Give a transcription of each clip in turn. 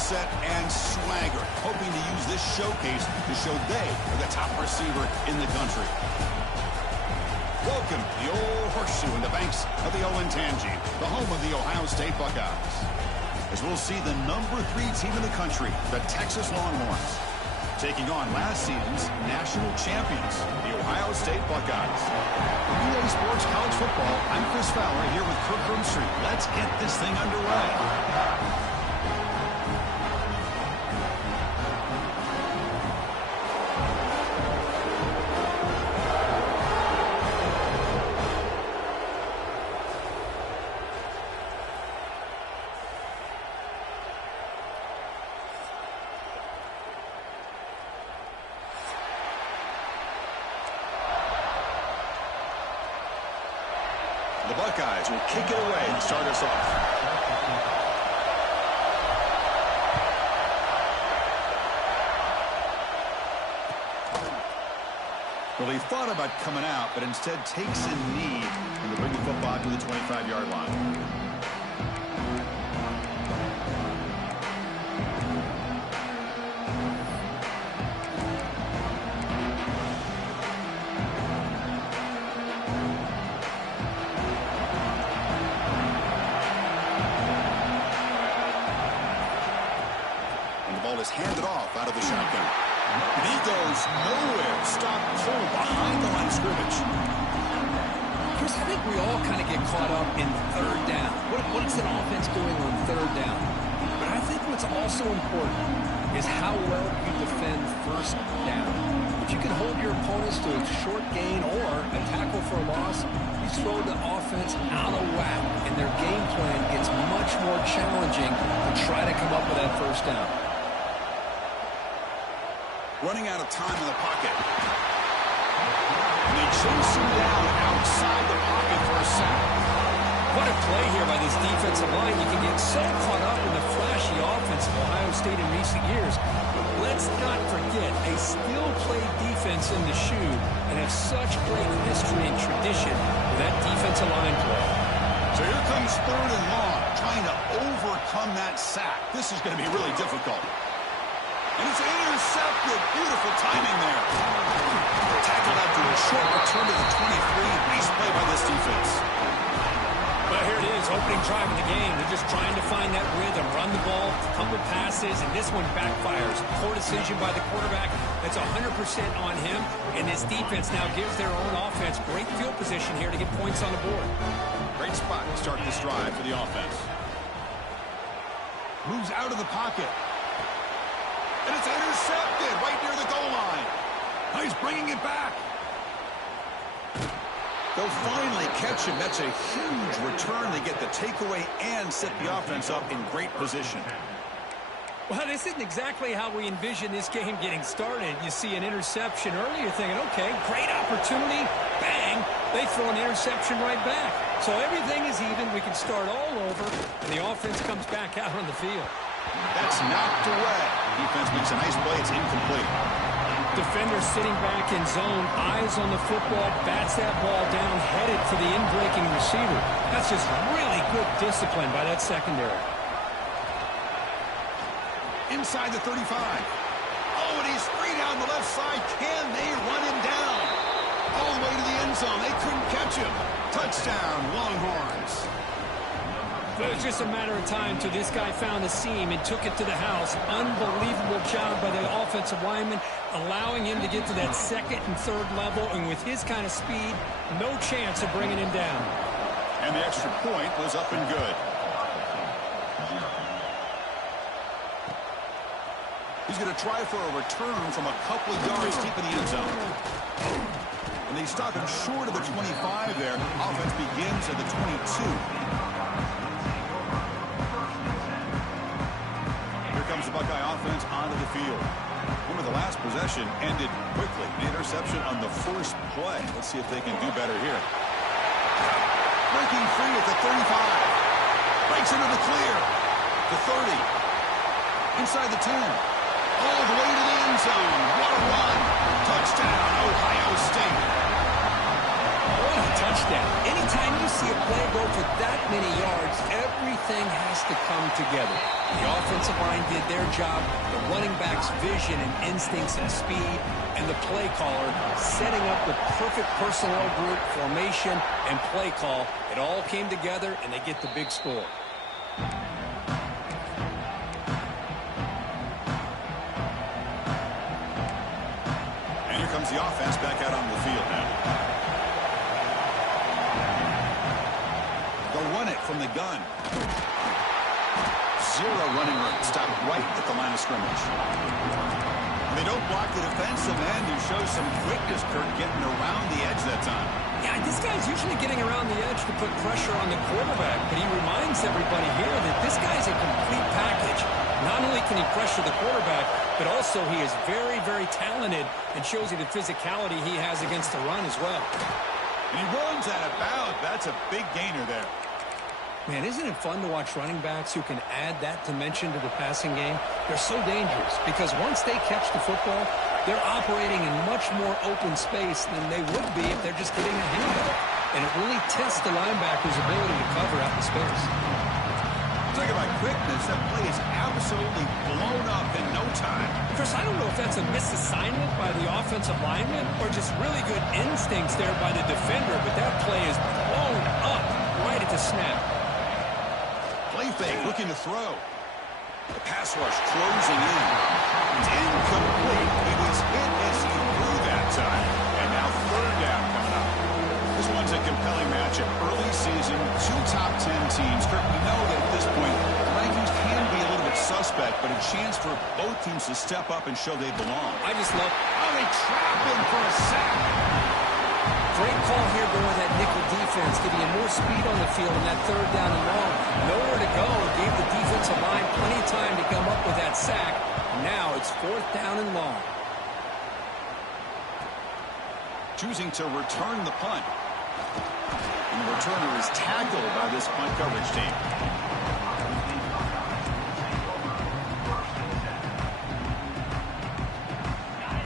set and swagger, hoping to use this showcase to show they are the top receiver in the country. Welcome to the old horseshoe in the banks of the Olentangy, the home of the Ohio State Buckeyes. As we'll see the #3 team in the country, the Texas Longhorns, taking on last season's national champions, the Ohio State Buckeyes. B2S Sports College Football, I'm Chris Fowler here with Kirk Street. Let's get this thing underway. The Buckeyes will kick it away and start us off. Well, he thought about coming out, but instead takes a knee and to bring the football to the 25-yard line. Is handed off out of the shotgun. And he goes nowhere. Stop cold behind the line of scrimmage. Chris, I think we all kind of get caught up in third down. What's an offense doing on third down? But I think what's also important is how well you defend first down. If you can hold your opponents to a short gain or a tackle for a loss, you throw the offense out of whack, and their game plan gets much more challenging to try to come up with that first down. Running out of time in the pocket. And they chase him down outside the pocket for a sack. What a play here by this defensive line. You can get so caught up in the flashy offense of Ohio State in recent years. But let's not forget, they still play defense in the shoe and have such great history and tradition with that defensive line play. So here comes 3rd and long, trying to overcome that sack. This is going to be really difficult. And it's intercepted. Beautiful timing there. Tackled out to a short return to the 23. Nice play by this defense. Well, here it is, opening drive of the game. They're just trying to find that rhythm, run the ball, a couple passes, and this one backfires. Poor decision by the quarterback. That's 100% on him. And this defense now gives their own offense great field position here to get points on the board. Great spot to start this drive for the offense. Moves out of the pocket. And it's intercepted right near the goal line. Now he's bringing it back. They'll finally catch him. That's a huge return. They get the takeaway and set the offense up in great position. Well, this isn't exactly how we envision this game getting started. You see an interception early, you're thinking, okay, great opportunity. Bang! They throw an interception right back. So everything is even. We can start all over, and the offense comes back out on the field. That's knocked away. Defense makes a nice play. It's incomplete. Defender sitting back in zone, eyes on the football, bats that ball down, headed for the in-breaking receiver. That's just really good discipline by that secondary. Inside the 35. Oh, and he's free down the left side. Can they run him down? All the way to the end zone. They couldn't catch him. Touchdown, Longhorns. It was just a matter of time till this guy found the seam and took it to the house. Unbelievable job by the offensive lineman, allowing him to get to that 2nd and 3rd level, and with his kind of speed, no chance of bringing him down. And the extra point was up and good. He's going to try for a return from a couple of yards deep in the end zone. And they stop him short of the 25 there. Offense begins at the 22. Comes the Buckeye offense onto the field. Remember, the last possession ended quickly. An interception on the first play. Let's see if they can do better here. Breaking free at the 35. Breaks into the clear. The 30. Inside the 10. All the way to the end zone. What a run. Touchdown, Ohio State. What a touchdown. Anytime you see a play go for that many yards, everything has to come together. The offensive line did their job, the running back's vision and instincts and speed, and the play caller setting up the perfect personnel group, formation, and play call. It all came together, and they get the big score. And here comes the offense back out on the field now. They'll run it from the gun. Zero running room. Stopped right at the line of scrimmage. They don't block the defensive end, who shows some quickness, Kirk, getting around the edge that time. Yeah, this guy's usually getting around the edge to put pressure on the quarterback, but he reminds everybody here that this guy's a complete package. Not only can he pressure the quarterback, but also he is very, very talented and shows you the physicality he has against the run as well. And he runs out of bounds. That's a big gainer there. Man, isn't it fun to watch running backs who can add that dimension to the passing game? They're so dangerous because once they catch the football, they're operating in much more open space than they would be if they're just getting a handoff. And it really tests the linebacker's ability to cover out the space. Talk about quickness. That play is absolutely blown up in no time. Chris, I don't know if that's a misassignment by the offensive lineman or just really good instincts there by the defender, but that play is blown up right at the snap. Play fake, looking to throw. The pass rush closing in. It's incomplete. He was hit as he threw that time. And now third down coming up. This one's a compelling matchup. Early season, two top 10 teams. Kirk, we know that at this point, the rankings can be a little bit suspect, but a chance for both teams to step up and show they belong. I just love... Oh, they trap him for a sack. Great call here going with that nickel defense, giving you more speed on the field in that third down and long. Nowhere to go. Gave the defensive line plenty of time to come up with that sack. Now it's fourth down and long. Choosing to return the punt. And the returner is tackled by this punt coverage team.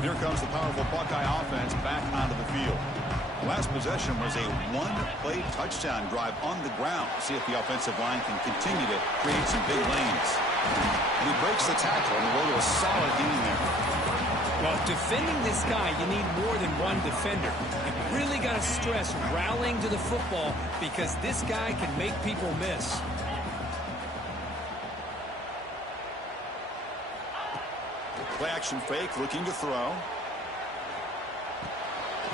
Here comes the powerful Buckeye offense back onto the field. The last possession was a one-play touchdown drive on the ground. See if the offensive line can continue to create some big lanes. And he breaks the tackle on the way to a solid gain there. Well, defending this guy, you need more than one defender. You really got to stress rallying to the football because this guy can make people miss. Play action fake, looking to throw.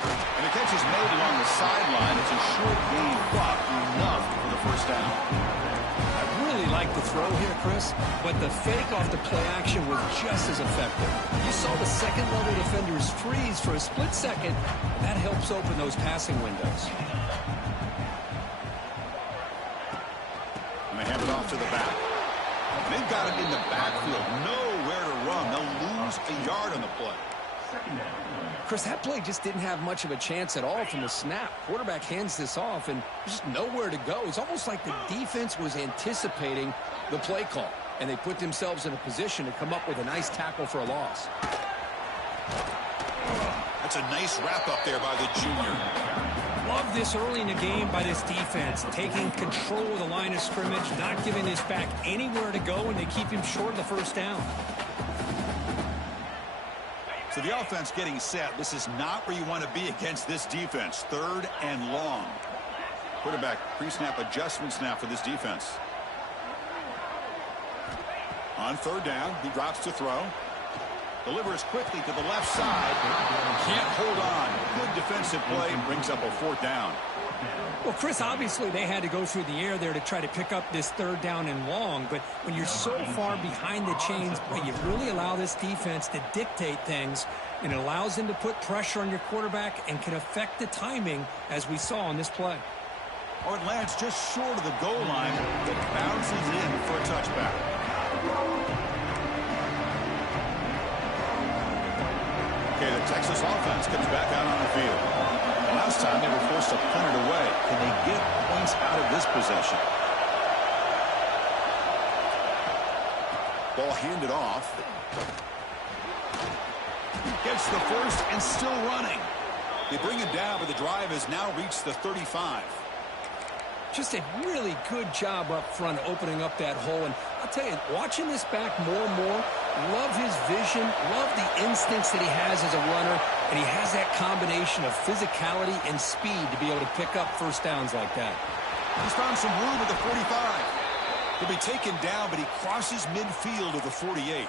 And the catch is made along the sideline. It's a short gain, but enough for the first down. I really like the throw here, Chris, but the fake off the play action was just as effective. You saw the second-level defenders freeze for a split second, and that helps open those passing windows. And they hand it off to the back. And they've got it in the backfield. Nowhere to run. They'll lose a yard on the play. Chris, that play just didn't have much of a chance at all from the snap. Quarterback hands this off, and there's just nowhere to go. It's almost like the defense was anticipating the play call, and they put themselves in a position to come up with a nice tackle for a loss. That's a nice wrap up there by the junior. Love this early in the game by this defense, taking control of the line of scrimmage, not giving this back anywhere to go, and they keep him short of the first down. So the offense getting set. This is not where you want to be against this defense. Third and long. Quarterback pre-snap adjustments now for this defense. On third down, he drops to throw. Delivers quickly to the left side. Can't hold on. Good defensive play. Brings up a fourth down. Well, Chris, obviously they had to go through the air there to try to pick up this third down and long, but when you're so far behind the chains, boy, you really allow this defense to dictate things, and it allows them to put pressure on your quarterback and can affect the timing, as we saw on this play. Or it lands just short of the goal line, but bounces in for a touchback. Okay, the Texas offense comes back out on the field. Last time they were forced to punt it away. Can they get points out of this possession? Ball handed off. Gets the first and still running. They bring him down, but the drive has now reached the 35. Just a really good job up front opening up that hole. And I'll tell you, watching this back more and more, love his vision, love the instincts that he has as a runner, and he has that combination of physicality and speed to be able to pick up first downs like that. He's found some room at the 45. He'll be taken down, but he crosses midfield of the 48.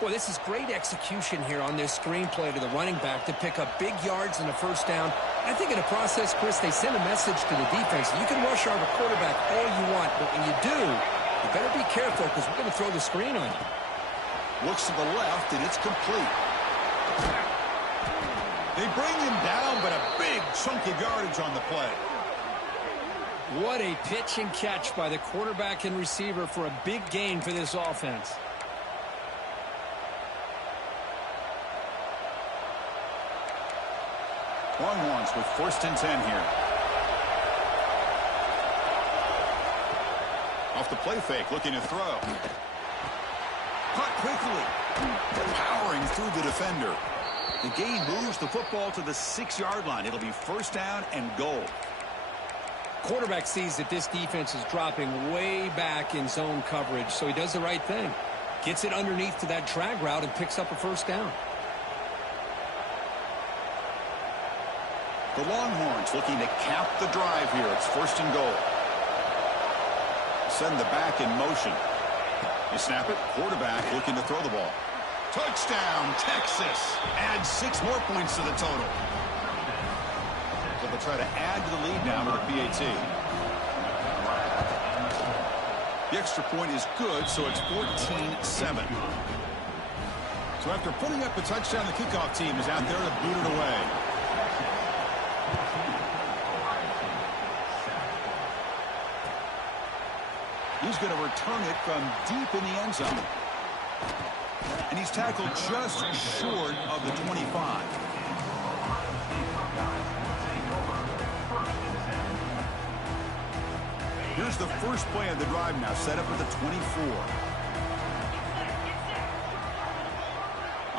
Boy, this is great execution here on this screenplay to the running back to pick up big yards and a first down. I think in the process, Chris, they send a message to the defense. You can rush our quarterback all you want, but when you do, you better be careful because we're going to throw the screen on you. Looks to the left, and it's complete. They bring him down, but a big chunk of yardage on the play. What a pitch and catch by the quarterback and receiver for a big gain for this offense. Longhorns with 1st and 10 here. Off the play fake, looking to throw. Caught quickly. Powering through the defender. The gain moves the football to the 6-yard line. It'll be first down and goal. Quarterback sees that this defense is dropping way back in zone coverage, so he does the right thing. Gets it underneath to that drag route and picks up a first down. The Longhorns looking to cap the drive here. It's 1st and goal. Send the back in motion. They snap it. Quarterback looking to throw the ball. Touchdown, Texas. Add 6 more points to the total. So they'll try to add to the lead now with a PAT. The extra point is good, so it's 14-7. So after putting up a touchdown, the kickoff team is out there to boot it away. He's going to return it from deep in the end zone. And he's tackled just short of the 25. Here's the first play of the drive now, set up at the 24.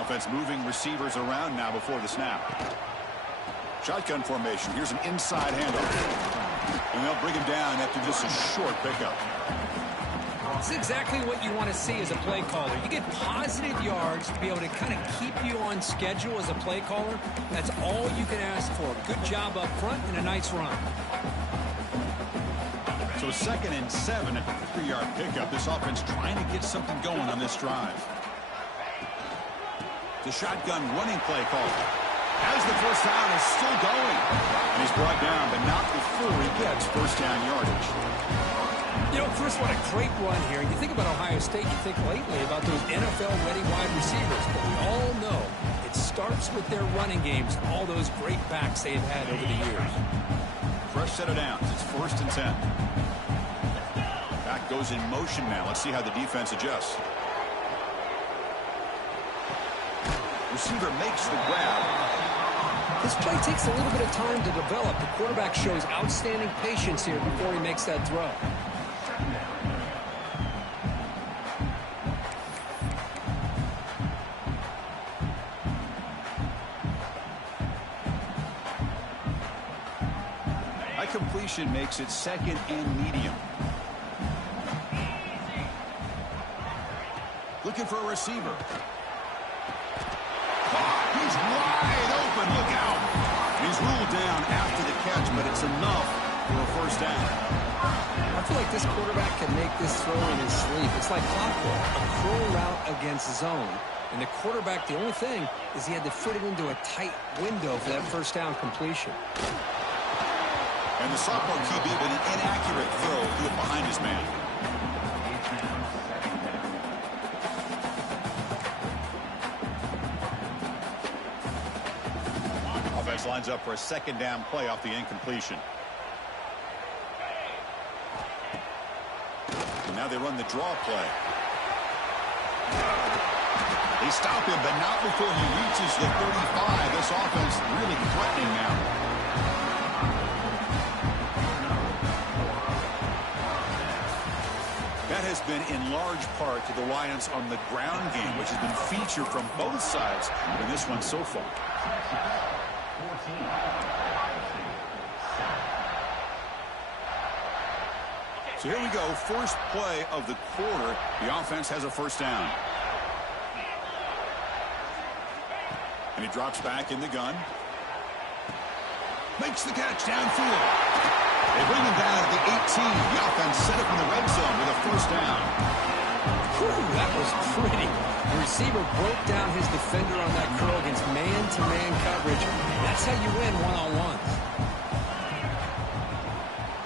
Offense moving receivers around now before the snap. Shotgun formation. Here's an inside handoff. And they'll bring him down after just a short pickup. It's exactly what you want to see as a play caller. You get positive yards to be able to kind of keep you on schedule as a play caller. That's all you can ask for. Good job up front and a nice run. So 2nd and 7 at the 3-yard pickup. This offense trying to get something going on this drive. The shotgun running play call. As the first down is still going. And he's brought down, but not before he gets first down yardage. You know, Chris, what a great run here. You think about Ohio State, you think lately about those NFL-ready wide receivers. But we all know it starts with their running games, all those great backs they've had over the years. Fresh set of downs. It's 1st and 10. Back goes in motion now. Let's see how the defense adjusts. Receiver makes the grab. This play takes a little bit of time to develop. The quarterback shows outstanding patience here before he makes that throw. High completion makes it 2nd and medium. Looking for a receiver. He's wide open. Look out. He's ruled down after the catch, but it's enough for a first down. I feel like this quarterback can make this throw in his sleep. It's like clockwork, a crow route against zone. And the quarterback, the only thing is he had to fit it into a tight window for that first down completion. And the sophomore QB with an inaccurate throw threw it behind his man. Offense lines up for a 2nd down play off the incompletion. And now they run the draw play. They stop him, but not before he reaches the 35. This offense really threatening now. That has been in large part to the reliance on the ground game, which has been featured from both sides in this one so far. So here we go, first play of the quarter. The offense has a first down. And he drops back in the gun. Makes the catch downfield. They bring him down at the 18. The offense set up in the red zone with a first down. Whew, that was pretty. The receiver broke down his defender on that curl against man-to-man coverage. That's how you win one-on-ones.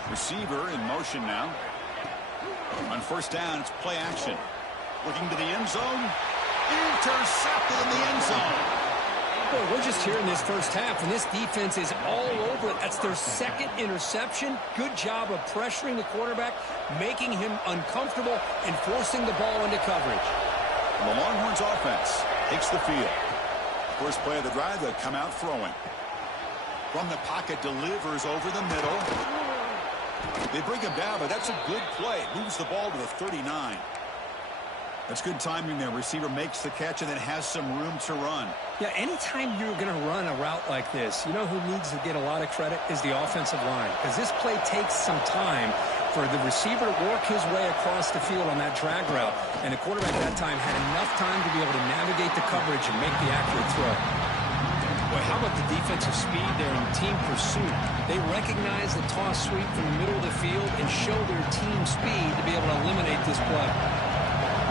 Receiver in motion now. On first down, it's play action. Looking to the end zone. Intercepted in the end zone. Boy, we're just here in this first half, and this defense is all over it. That's their second interception. Good job of pressuring the quarterback, making him uncomfortable, and forcing the ball into coverage. And the Longhorns offense takes the field. First play of the drive, they come out throwing. From the pocket, delivers over the middle. They bring him down, but that's a good play. Moves the ball to the 39. That's good timing there. Receiver makes the catch and then has some room to run. Yeah, anytime you're going to run a route like this, you know who needs to get a lot of credit is the offensive line. Because this play takes some time for the receiver to work his way across the field on that drag route. And the quarterback at that time had enough time to be able to navigate the coverage and make the accurate throw. Boy, how about the defensive speed there in team pursuit? They recognize the toss sweep from the middle of the field and show their team speed to be able to eliminate this play.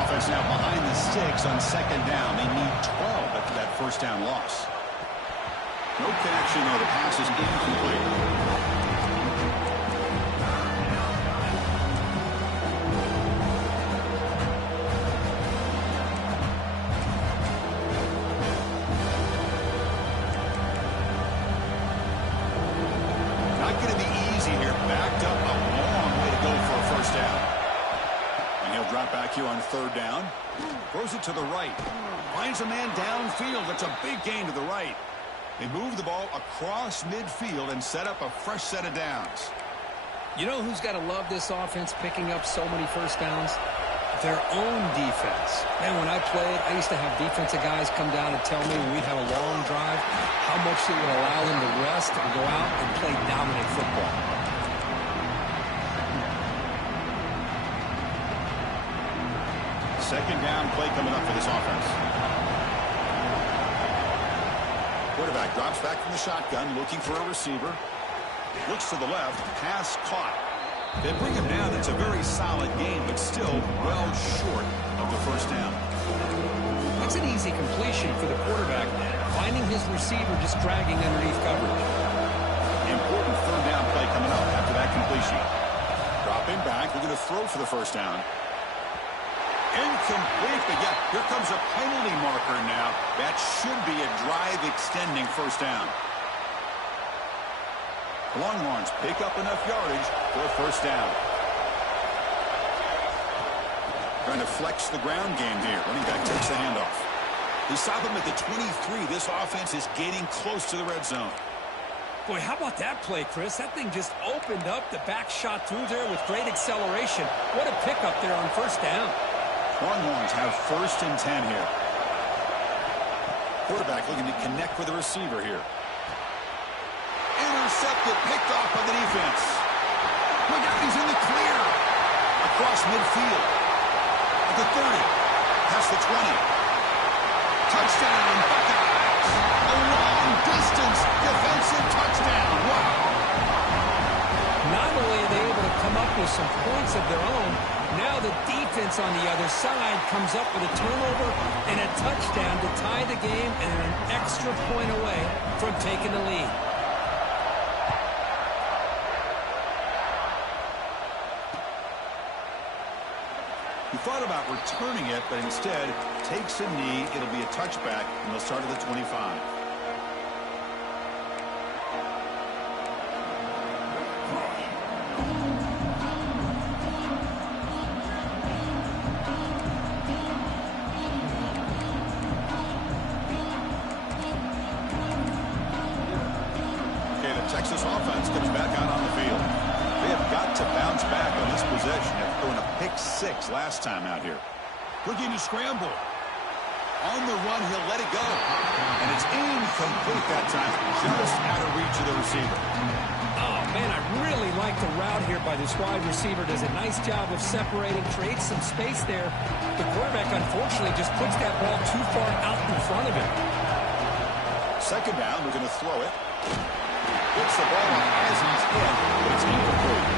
Offense now behind the sticks on second down. They need 12 after that first down loss. No connection, though. The pass is incomplete. Not going to be easy here. Backed up a long way to go for a first down. And he'll drop back here on third down. Throws it to the right. Finds a man downfield. That's a big gain to the right. They move the ball across midfield and set up a fresh set of downs. You know who's got to love this offense picking up so many first downs? Their own defense. Man, when I played, I used to have defensive guys come down and tell me when we'd have a long drive how much it would allow them to rest and go out and play dominant football. Second down play coming up for this offense. Quarterback drops back from the shotgun, looking for a receiver. Looks to the left, pass caught. They bring him down. It's a very solid game, but still well short of the first down. That's an easy completion for the quarterback, finding his receiver just dragging underneath coverage. Important third down play coming up after that completion. Dropping back, we're going to throw for the first down. Incomplete, but yeah, here comes a penalty marker now. That should be a drive extending first down. The Longhorns pick up enough yardage for a first down. Trying to flex the ground game here. Running back takes the handoff. They stop him at the 23. This offense is getting close to the red zone. Boy, how about that play, Chris? That thing just opened up. The back shot through there with great acceleration. What a pickup there on first down. Longhorns have first and 10 here. Quarterback looking to connect with the receiver here. Intercepted, picked off by the defense. Look out, he's in the clear. Across midfield. At the 30. Past the 20. Touchdown, Buckeyes. A long distance defensive touchdown. Wow. Not only are they able to come up with some points of their own, now the defense on the other side comes up with a turnover and a touchdown to tie the game and an extra point away from taking the lead. He thought about returning it, but instead takes a knee. It'll be a touchback, and they'll start at the 25. Texas offense comes back out on the field. They have got to bounce back on this possession after throwing a pick 6 last time out here. Looking to scramble. On the run, he'll let it go. And it's incomplete that time, just out of reach of the receiver. Oh, man, I really like the route here by this wide receiver. Does a nice job of separating, creates some space there. The quarterback, unfortunately, just puts that ball too far out in front of him. Second down, we're going to throw it. Gets the ball as he's hit, but it's incomplete.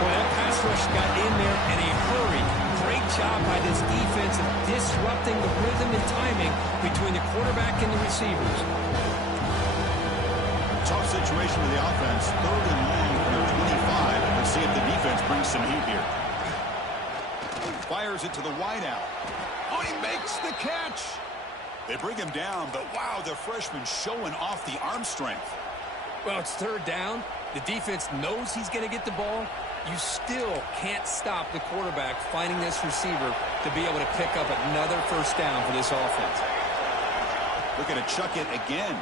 Boy, that pass rush got in there in a hurry. Great job by this defense of disrupting the rhythm and timing between the quarterback and the receivers. Tough situation for the offense. Third and long from their 25. Let's see if the defense brings some heat here. Fires it to the wideout. Oh, he makes the catch. They bring him down, but wow, the freshman showing off the arm strength. Well, it's third down. The defense knows he's going to get the ball. You still can't stop the quarterback finding this receiver to be able to pick up another first down for this offense. Looking to chuck it again.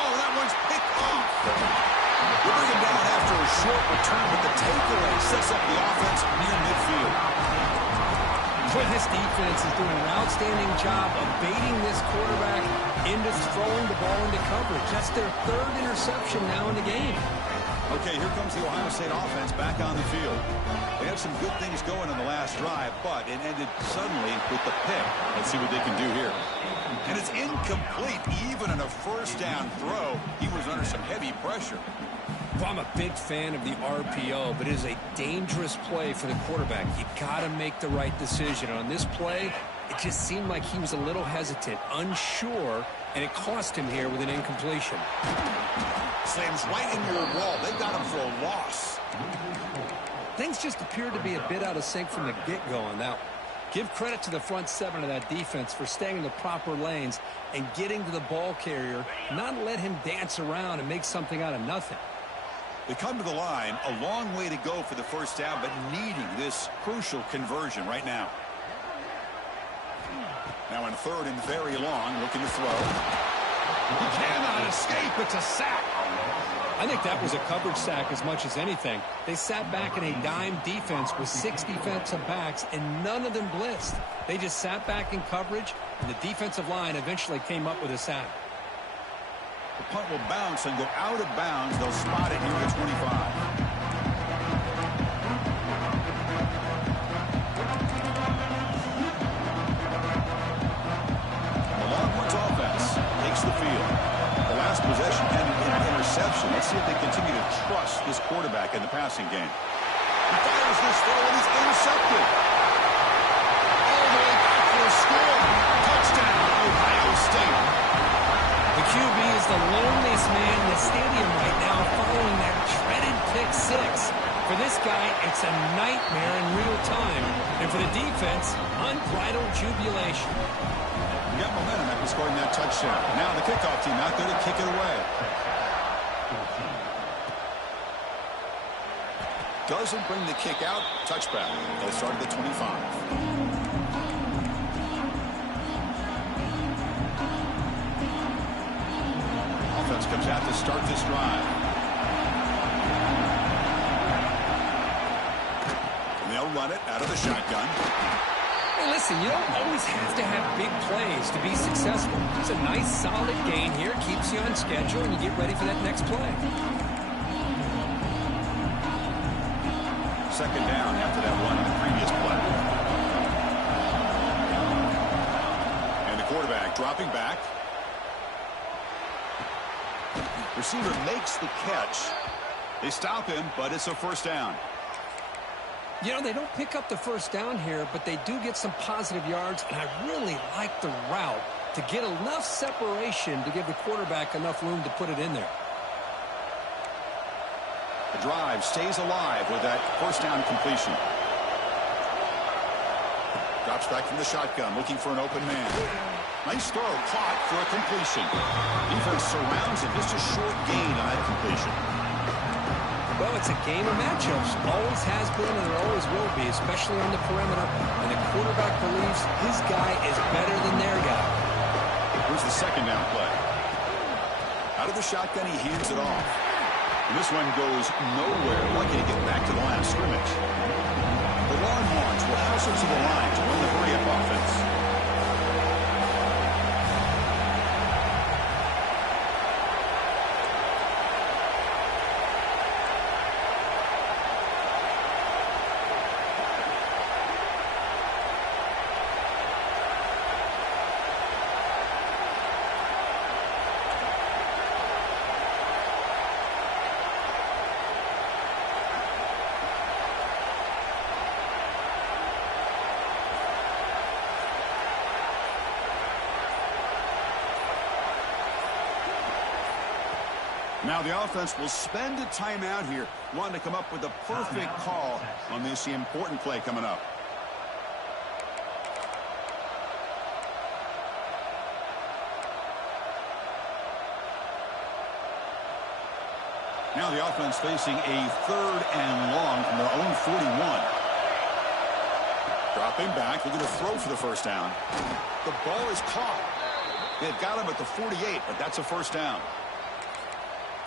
Oh, that one's picked off. They bring him down after a short return, but the takeaway sets up the offense near midfield. But this defense is doing an outstanding job of baiting this quarterback into throwing the ball into coverage. That's their third interception now in the game. Okay, here comes the Ohio State offense back on the field. They had some good things going on the last drive, but it ended suddenly with the pick. Let's see what they can do here. And it's incomplete, even in a first down throw. He was under some heavy pressure. Well, I'm a big fan of the RPO, but it is a dangerous play for the quarterback. You got to make the right decision. On this play, it just seemed like he was a little hesitant, unsure, and it cost him here with an incompletion. Slams right into your wall. They got him for a loss. Things just appeared to be a bit out of sync from the get-go on that one. Give credit to the front seven of that defense for staying in the proper lanes and getting to the ball carrier, not let him dance around and make something out of nothing. They come to the line, a long way to go for the first down, but needing this crucial conversion right now. Now in third and very long, looking to throw. He cannot escape. It's a sack. I think that was a coverage sack as much as anything. They sat back in a dime defense with 6 defensive backs, and none of them blitzed. They just sat back in coverage, and the defensive line eventually came up with a sack. The punt will bounce and go out of bounds. They'll spot it near the 25. The field. The last possession ended in an interception. Let's see if they continue to trust this quarterback in the passing game. He fires this throw and he's intercepted. All the way back for a score. Touchdown, Ohio State. The QB is the loneliest man in the stadium right now following that dreaded pick six. For this guy, it's a nightmare in real time. And for the defense, unbridled jubilation. Got momentum after scoring that touchdown. Now the kickoff team out there to kick it away. Doesn't bring the kick out. Touchback. They start at the 25. Offense comes out to start this drive. And they'll run it out of the shotgun. Hey, listen, you don't always have to have big plays to be successful. It's a nice, solid gain here. Keeps you on schedule, and you get ready for that next play. Second down after that run on the previous play. And the quarterback dropping back. Receiver makes the catch. They stop him, but it's a first down. You know, they don't pick up the first down here, but they do get some positive yards, and I really like the route to get enough separation to give the quarterback enough room to put it in there. The drive stays alive with that first down completion. Drops back from the shotgun, looking for an open man. Nice throw, caught for a completion. Defense surrounds him, just a short gain on that completion. Well, it's a game of matchups. Always has been and it always will be, especially on the perimeter. And the quarterback believes his guy is better than their guy. Here's the second down play. Out of the shotgun, he hands it off. And this one goes nowhere. Lucky to get back to the line of scrimmage. The Longhorns will house it to the line to run the hurry-up offense. Now the offense will spend a timeout here, wanting to come up with a perfect call on this important play coming up. Now the offense facing a 3rd and long from their own 41. Dropping back, looking to throw for the first down. The ball is caught. They've got him at the 48, but that's a first down.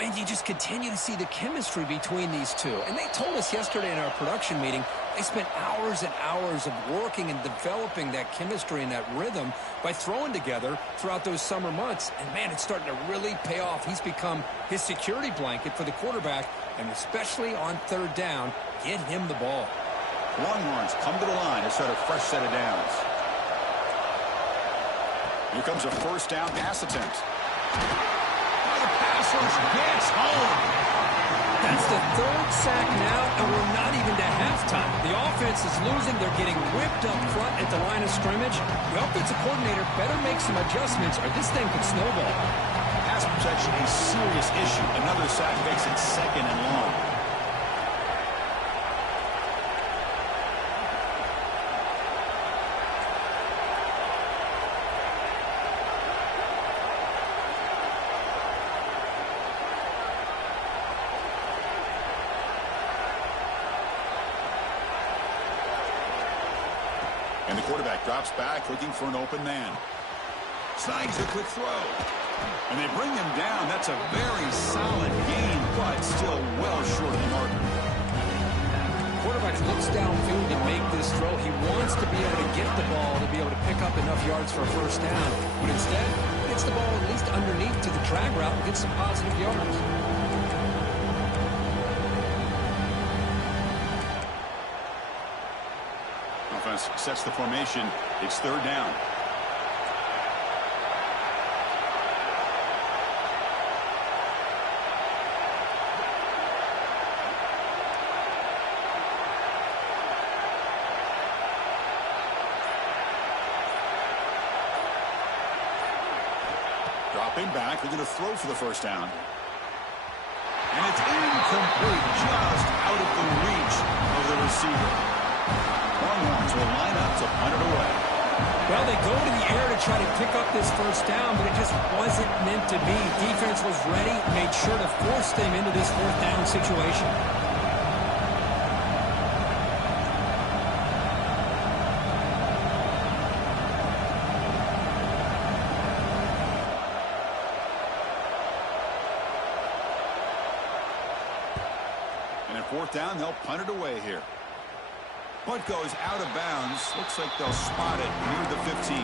And you just continue to see the chemistry between these two. And they told us yesterday in our production meeting, they spent hours and hours of working and developing that chemistry and that rhythm by throwing together throughout those summer months. And, man, it's starting to really pay off. He's become his security blanket for the quarterback, and especially on 3rd down, get him the ball. Longhorns come to the line to start a fresh set of downs. Here comes a first down pass attempt. Gets home. That's the 3rd sack now, and we're not even to halftime. The offense is losing. They're getting whipped up front at the line of scrimmage. The offensive coordinator better make some adjustments, or this thing could snowball. Pass protection a serious issue. Another sack makes it 2nd and long. And the quarterback drops back, looking for an open man. Snags a quick throw. And they bring him down. That's a very solid gain, but still well short of the marker. Quarterback looks downfield to make this throw. He wants to be able to get the ball to be able to pick up enough yards for a first down. But instead, gets the ball at least underneath to the drag route and gets some positive yards. Offense sets the formation. It's 3rd down. Dropping back, looking to throw for the first down. And it's incomplete, just out of the reach of the receiver. Longhorns will line up to punt it away. Well, they go to the air to try to pick up this first down, but it just wasn't meant to be. Defense was ready, made sure to force them into this 4th down situation. And at 4th down, they'll punt it away here. Punt goes out of bounds. Looks like they'll spot it near the 15.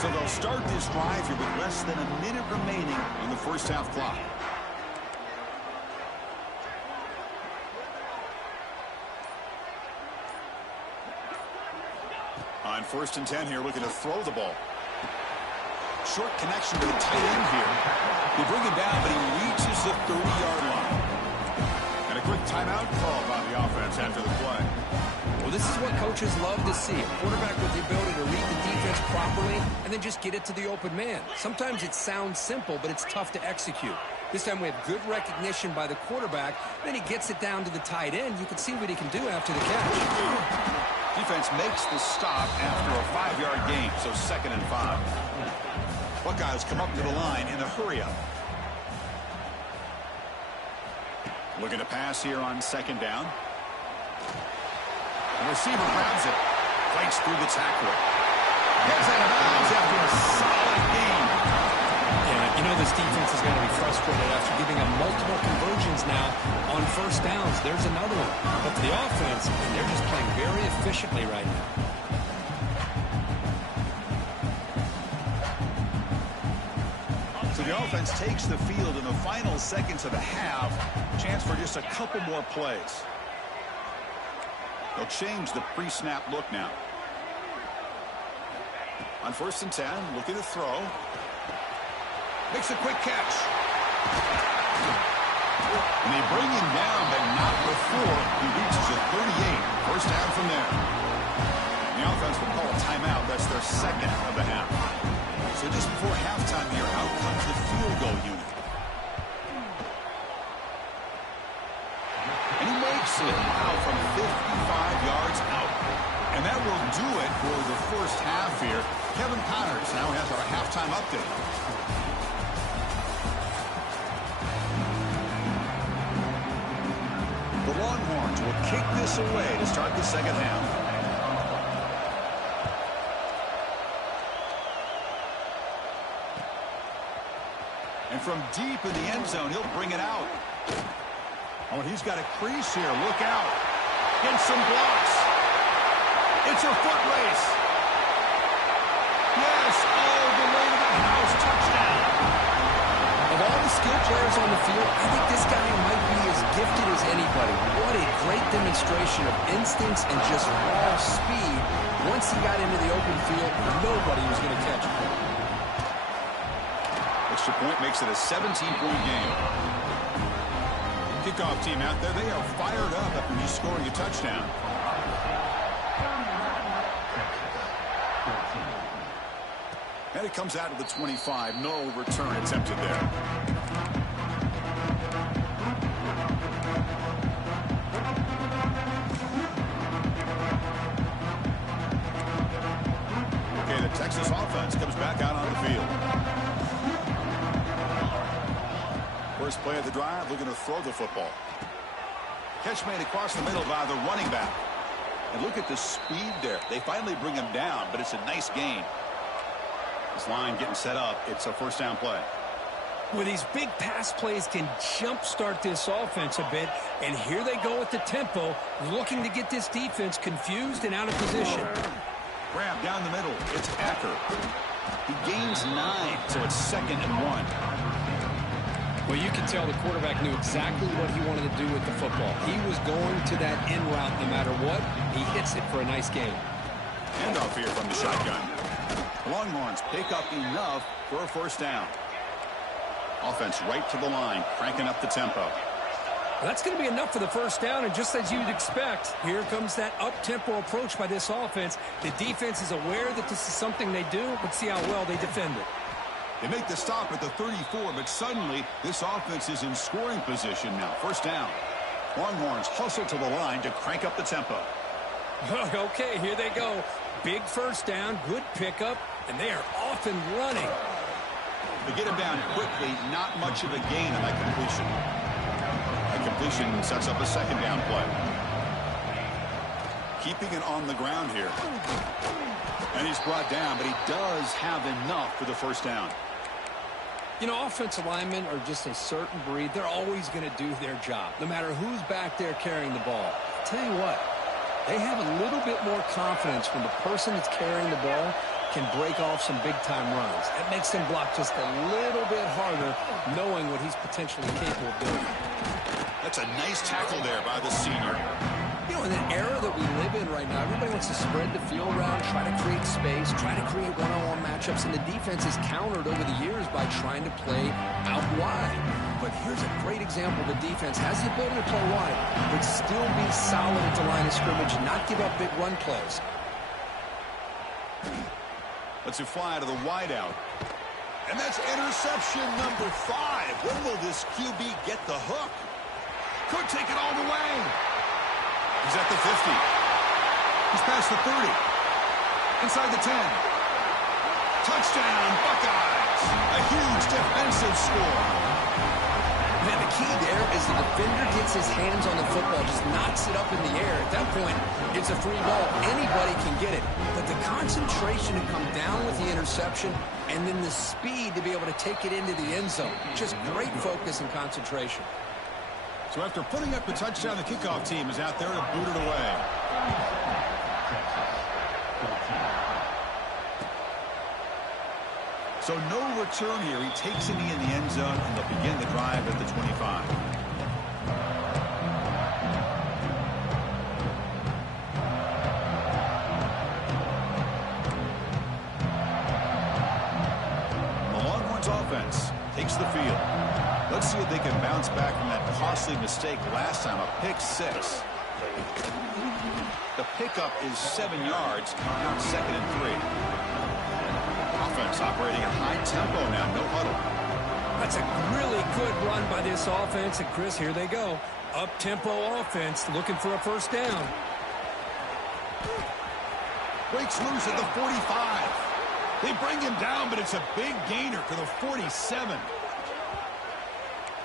So they'll start this drive here with less than a minute remaining on the first half clock. On 1st and 10 here, looking to throw the ball. Short connection to the tight end here. They bring him down, but he reaches the 30-yard line. And a quick timeout called by the offense after the play. Well, this is what coaches love to see. A quarterback with the ability to read the defense properly and then just get it to the open man. Sometimes it sounds simple, but it's tough to execute. This time we have good recognition by the quarterback. Then he gets it down to the tight end. You can see what he can do after the catch. Defense makes the stop after a 5-yard gain, so 2nd and 5. Buckeyes come up to the line in a hurry-up. Looking to pass here on 2nd down. The receiver grabs it. Breaks through the tackle. Gets out of bounds after a solid gain. Yeah, you know this defense is going to be frustrated after giving them multiple conversions now on 1st downs. There's another one. But for the offense, they're just playing very efficiently right now. So the offense takes the field in the final seconds of the half. Chance for just a couple more plays. They'll change the pre-snap look now. On 1st and 10, looking to throw. Makes a quick catch. And they bring him down, but not before he reaches a 38. First down from there. The offense will call a timeout. That's their second of the half. So just before halftime here, out comes the field goal unit. And he makes it, wow, from 55 yards out. And that will do it for the first half here. Kevin Connors now has our halftime update. The Longhorns will kick this away to start the second half. And from deep in the end zone, he'll bring it out. Oh, and he's got a crease here. Look out. Gets some blocks. It's a foot race. Yes, all the way to the house. Touchdown. Of all the skilled players on the field, I think this guy might be as gifted as anybody. What a great demonstration of instincts and just raw speed. Once he got into the open field, nobody was going to catch him. Extra point makes it a 17-point game. Kickoff team out there, they are fired up after just scoring a touchdown. And it comes out of the 25. No return attempted there. Okay, the Texas offense comes back out on the field. First play of the drive, looking to throw the football. Catch made across the middle by the running back. And look at the speed there. They finally bring him down, but it's a nice gain. This line getting set up. It's a first down play. Well, these big pass plays can jumpstart this offense a bit. And here they go with the tempo, looking to get this defense confused and out of position. Grab down the middle. It's Acker. He gains 9, so it's 2nd and 1. Well, you can tell the quarterback knew exactly what he wanted to do with the football. He was going to that in route no matter what. He hits it for a nice game. Handoff here from the shotgun. Longhorns pick up enough for a first down. Offense right to the line, cranking up the tempo. Well, that's going to be enough for the first down, and just as you'd expect, here comes that up-tempo approach by this offense. The defense is aware that this is something they do. Let's see how well they defend it. They make the stop at the 34, but suddenly this offense is in scoring position now. First down. Longhorns hustle to the line to crank up the tempo. Okay, here they go. Big first down, good pickup, and they are off and running. They get him down quickly, not much of a gain on that completion. That completion sets up a second down play. Keeping it on the ground here. And he's brought down, but he does have enough for the first down. You know, offensive linemen are just a certain breed. They're always going to do their job, no matter who's back there carrying the ball. I'll tell you what, they have a little bit more confidence when the person that's carrying the ball can break off some big-time runs. That makes them block just a little bit harder, knowing what he's potentially capable of doing. That's a nice tackle there by the senior. You know, in an era that we live in right now, everybody wants to spread the field around, try to create space, try to create one-on-one matchups, and the defense is countered over the years by trying to play out wide. But here's a great example. The defense has the ability to play wide, but still be solid at the line of scrimmage and not give up big run plays. Let's fly to the wideout. And that's interception number 5. When will this QB get the hook? Could take it all the way. He's at the 50. He's past the 30. Inside the 10. Touchdown, Buckeyes. A huge defensive score. Man, the key there is the defender gets his hands on the football, just knocks it up in the air. At that point, it's a free ball. Anybody can get it. But the concentration to come down with the interception and then the speed to be able to take it into the end zone. Just great focus and concentration. So after putting up the touchdown, the kickoff team is out there to boot it away. So no return here. He takes it in the end zone, and they'll begin the drive at the 25. The Longhorns offense takes the field. Let's Let's see if they can bounce back from that costly mistake last time, a pick six. The pickup is 7 yards, now 2nd and 3. Offense operating at high tempo now, no huddle. That's a really good run by this offense. And, Chris, here they go. Up-tempo offense looking for a first down. Breaks loose at the 45. They bring him down, but it's a big gainer to the 47.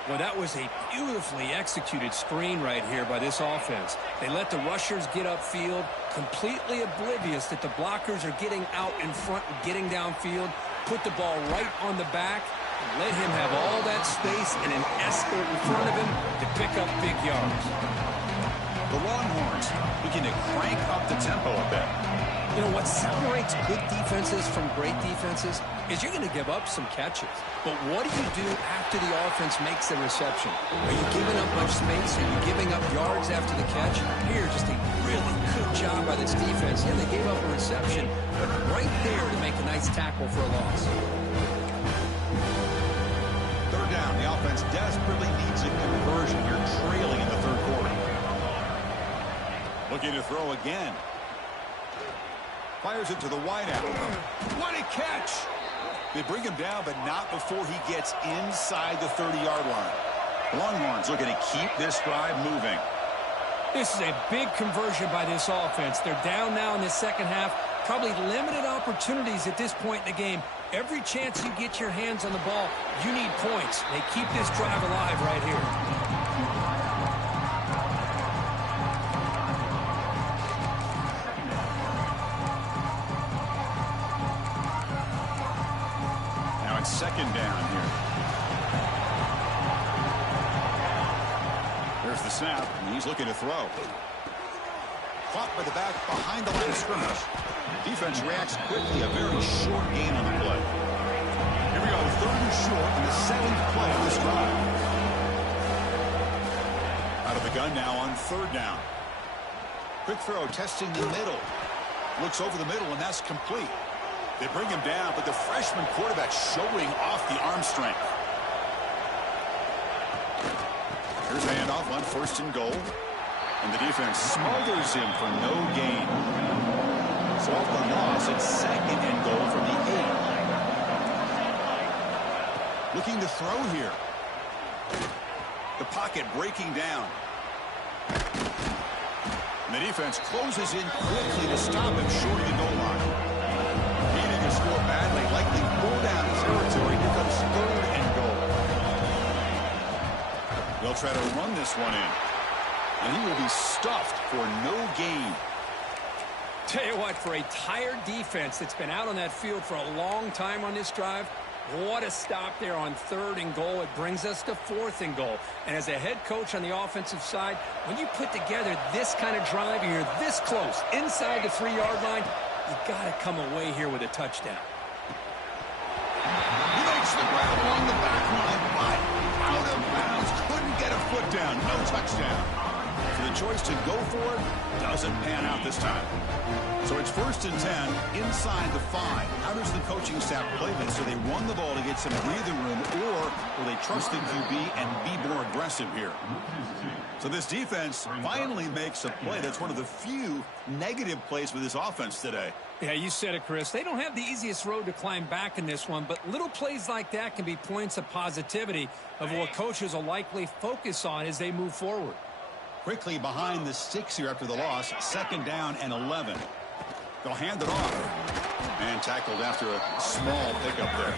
Well, that was a beautifully executed screen right here by this offense. They let the rushers get upfield, completely oblivious that the blockers are getting out in front and getting downfield, put the ball right on the back, and let him have all that space and an escort in front of him to pick up big yards. The Longhorns begin to crank up the tempo a bit. You know, what separates good defenses from great defenses is you're going to give up some catches. But what do you do after the offense makes the reception? Are you giving up much space? Are you giving up yards after the catch? Here, just a really good job by this defense. Yeah, they gave up a reception, but right there to make a nice tackle for a loss. 3rd down. The offense desperately needs a conversion here, trailing in the 3rd quarter. Looking to throw again. Fires it to the wideout. What a catch! They bring him down, but not before he gets inside the 30-yard line. Longhorns looking to keep this drive moving. This is a big conversion by this offense. They're down now in the second half. Probably limited opportunities at this point in the game. Every chance you get your hands on the ball, you need points. They keep this drive alive right here. Second down here. There's the snap, and he's looking to throw. Caught by the back behind the line of scrimmage. Defense reacts quickly, a very short gain on the play. Here we go, 3rd and short in the 7th play of this drive. Out of the gun now on 3rd down. Quick throw, testing the middle. Looks over the middle, and that's complete. They bring him down, but the freshman quarterback showing off the arm strength. Here's a handoff on 1st and goal. And the defense smothers him for no gain. So off the loss, it's 2nd and goal from the 8. Looking to throw here. The pocket breaking down. And the defense closes in quickly to stop him short of the goal line. Score badly, likely go down territory. Here comes 3rd and goal. They'll try to run this one in, and he will be stuffed for no gain. Tell you what, for a tired defense that's been out on that field for a long time on this drive, what a stop there on 3rd and goal. It brings us to 4th and goal. And as a head coach on the offensive side, when you put together this kind of drive, you're this close inside the 3-yard line, you got to come away here with a touchdown. He makes the grab along the back line, but out of bounds. Couldn't get a foot down. No touchdown. So the choice to go for it doesn't pan out this time. So it's 1st and 10 inside the 5. How does the coaching staff play this? Do they run the ball to get some breathing room, or will they trust the QB and be more aggressive here? So this defense finally makes a play. That's one of the few negative plays with this offense today. Yeah, you said it, Chris. They don't have the easiest road to climb back in this one, but little plays like that can be points of positivity of what coaches will likely focus on as they move forward. Quickly behind the 6 here after the loss. 2nd down and 11. They'll hand it off. And tackled after a small pickup there.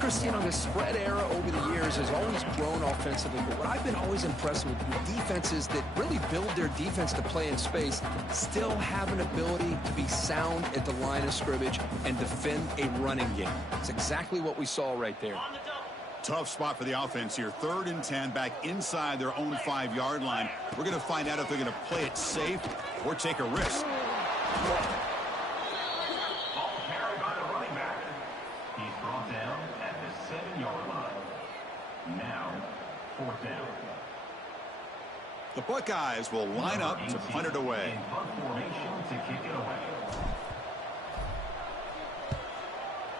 Chris, you know, the spread era over the years has always grown offensively, but what I've been always impressed with defenses that really build their defense to play in space still have an ability to be sound at the line of scrimmage and defend a running game. It's exactly what we saw right there. Tough spot for the offense here. 3rd and 10 back inside their own 5-yard line. We're going to find out if they're going to play it safe or take a risk. The Buckeyes will line up to punt it away.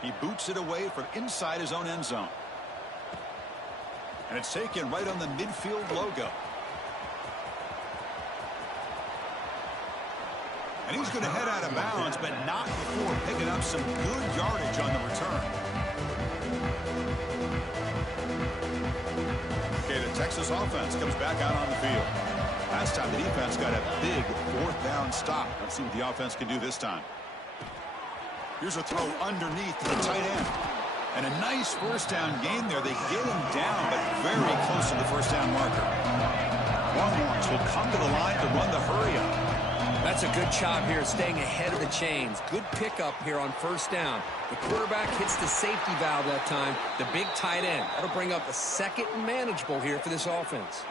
He boots it away from inside his own end zone. And it's taken right on the midfield logo. And he's going to head out of bounds, but not before picking up some good yardage on the return. Okay, the Texas offense comes back out on the field. Last time the defense got a big fourth down stop. Let's see what the offense can do this time. Here's a throw underneath to the tight end. And a nice first down gain there. They get him down, but very close to the first down marker. Longhorns will come to the line to run the hurry up. That's a good job here, staying ahead of the chains. Good pickup here on first down. The quarterback hits the safety valve that time, the big tight end. That'll bring up a second and manageable here for this offense.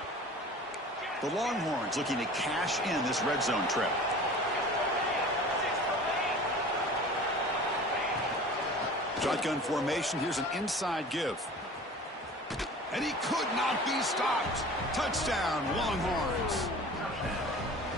The Longhorns looking to cash in this red zone trip. Shotgun formation. Here's an inside give. And he could not be stopped. Touchdown, Longhorns.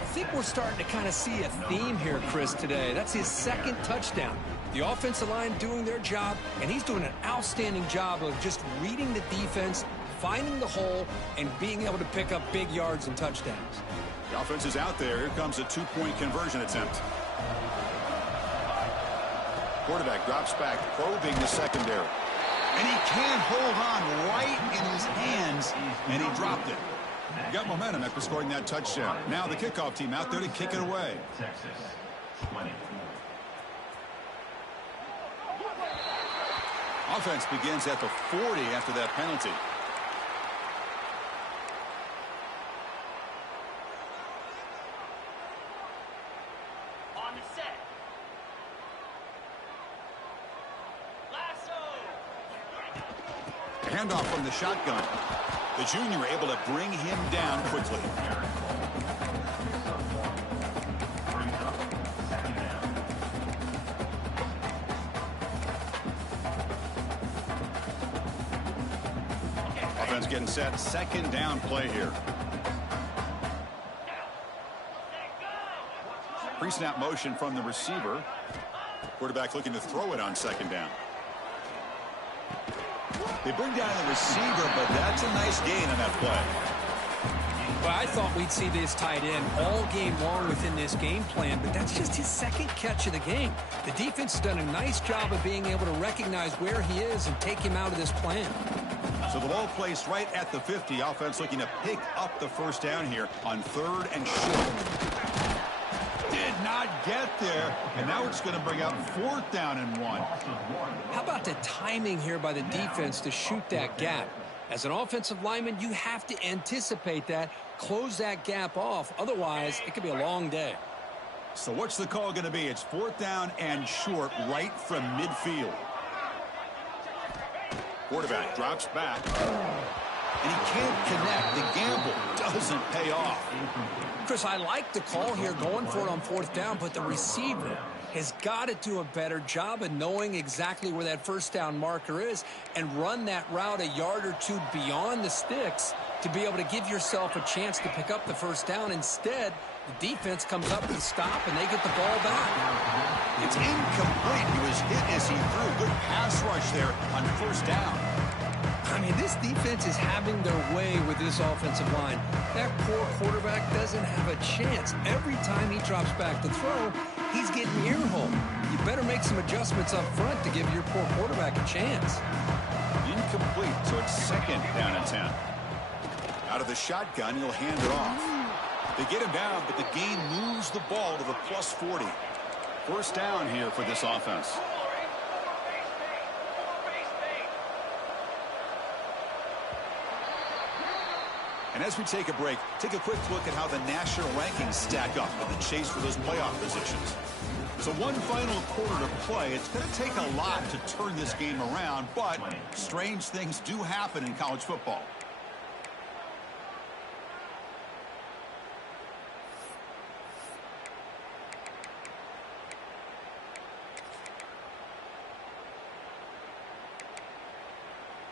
I think we're starting to kind of see a theme here, Chris, today. That's his second touchdown. The offensive line doing their job, and he's doing an outstanding job of just reading the defense, finding the hole, and being able to pick up big yards and touchdowns. The offense is out there. Here comes a two-point conversion attempt. Quarterback drops back, probing the secondary. And he can't hold on right in his hands, and he dropped it. Got momentum after scoring that touchdown. Now the kickoff team out there to kick it away. Offense begins at the 40 after that penalty. On the set. Lasso. Handoff from the shotgun. The junior able to bring him down quickly. Offense getting set. Second down play here. Pre-snap motion from the receiver. Quarterback looking to throw it on second down. They bring down the receiver, but that's a nice gain on that play. Well, I thought we'd see this tight end all game long within this game plan, but that's just his second catch of the game. The defense has done a nice job of being able to recognize where he is and take him out of this plan. So the ball placed right at the 50. Offense looking to pick up the first down here on third and short. Did not get there, and now it's going to bring out fourth down and 1. How about the timing here by the defense to shoot that gap? As an offensive lineman, you have to anticipate that, close that gap off. Otherwise, it could be a long day. So what's the call going to be? It's fourth down and short right from midfield. Quarterback drops back, and he can't connect. The gamble doesn't pay off. Chris, I like the call here, going for it on fourth down, but the receiver has got to do a better job of knowing exactly where that first down marker is and run that route a yard or two beyond the sticks to be able to give yourself a chance to pick up the first down. Instead, the defense comes up with a stop, and they get the ball back. It's incomplete. He was hit as he threw. Good pass rush there on first down. I mean, this defense is having their way with this offensive line. That poor quarterback doesn't have a chance. Every time he drops back to throw, he's getting earholed. You better make some adjustments up front to give your poor quarterback a chance. Incomplete, so it's second down and 10. Out of the shotgun, he'll hand it off. They get him down, but the gain moves the ball to the plus 40. First down here for this offense. And as we take a break, take a quick look at how the national rankings stack up in the chase for those playoff positions. So one final quarter to play. It's going to take a lot to turn this game around, but strange things do happen in college football.